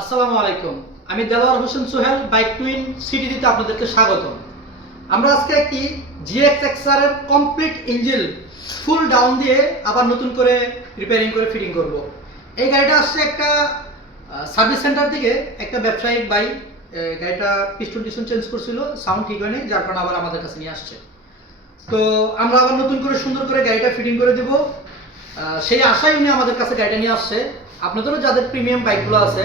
আসসালামু আলাইকুম। আমি দেলোয়ার হোসেন সোহেল বাইক টুইন সিটিতে আপনাদেরকে স্বাগতম। আমরা আজকে একটি GXXR এর কমপ্লিট ইঞ্জিন ফুল ডাউন দিয়ে আবার নতুন করে রিপেয়ারিং করে ফিটিং করব। এই গাড়িটা আসছে একটা সার্ভিস সেন্টার থেকে, একটা ব্যবসায়িক বাইক। গাড়িটা পিস্টন টিস্টন চেঞ্জ করছিল, সাউন্ড ঠিক হয়নি, যার কারণে আবার আমাদের কাছে নিয়ে আসছে। তো আমরা আবার নতুন করে সুন্দর করে গাড়িটা ফিটিং করে দেব, সেই আশায় উনি আমাদের কাছে গাড়িটা নিয়ে আসছে। আপনাদেরও যাদের প্রিমিয়াম বাইকগুলো আছে,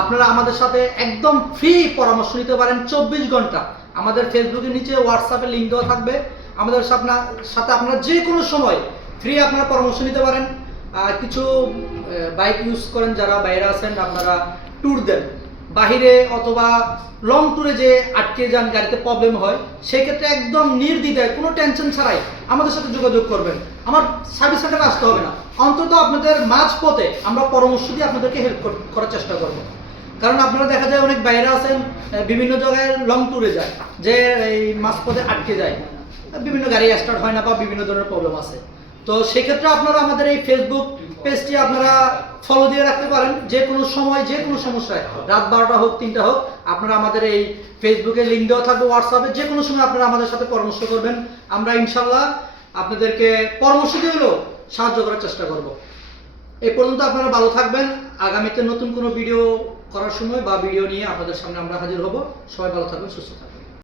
আপনারা আমাদের সাথে একদম ফ্রি পরামর্শ নিতে পারেন 24 ঘন্টা। আমাদের ফেসবুকের নিচে হোয়াটসঅ্যাপে লিঙ্ক দেওয়া থাকবে। আমাদের সাথে আপনারা যে কোনো সময় ফ্রি আপনারা পরামর্শ নিতে পারেন। কিছু বাইক ইউজ করেন যারা বাইরে আছেন, আপনারা ট্যুর দেন বাহিরে অথবা লং ট্যুরে, যে আটকে যান, গাড়িতে প্রবলেম হয়, সেক্ষেত্রে একদম নির্দ্বিধায় কোনো টেনশন ছাড়াই আমাদের সাথে যোগাযোগ করবেন। আমার সার্ভিস সেন্টারে আসতে হবে না, অন্তত আপনাদের মাঝপথে আমরা পরামর্শ দিয়ে আপনাদেরকে হেল্প করার চেষ্টা করব। কারণ আপনারা দেখা যায় অনেক বাইরে আছেন, বিভিন্ন জায়গায় লং ট্যুরে যায়, যে এই মাঝপথে আটকে যায়, বিভিন্ন গাড়ি স্টার্ট হয় না বা বিভিন্ন ধরনের প্রবলেম আছে। তো সেক্ষেত্রে আপনারা আমাদের এই ফেসবুক পেজটি আপনারা ফলো দিয়ে রাখতে পারেন। যে কোনো সময় যে কোনো সমস্যায়, রাত 12টা হোক 3টা হোক, আপনারা আমাদের এই ফেসবুকে লিঙ্ক দেওয়া থাকবে, হোয়াটসঅ্যাপে যে কোনো সময় আপনারা আমাদের সাথে পরামর্শ করবেন। আমরা ইনশাল্লাহ আপনাদেরকে পরামর্শ দিয়ে হলেও সাহায্য করার চেষ্টা করব। এই পর্যন্ত আপনারা ভালো থাকবেন। আগামীতে নতুন কোনো ভিডিও করার সময় বা ভিডিও নিয়ে আপনাদের সামনে আমরা হাজির হব। সবাই ভালো থাকবেন, সুস্থ থাকবেন।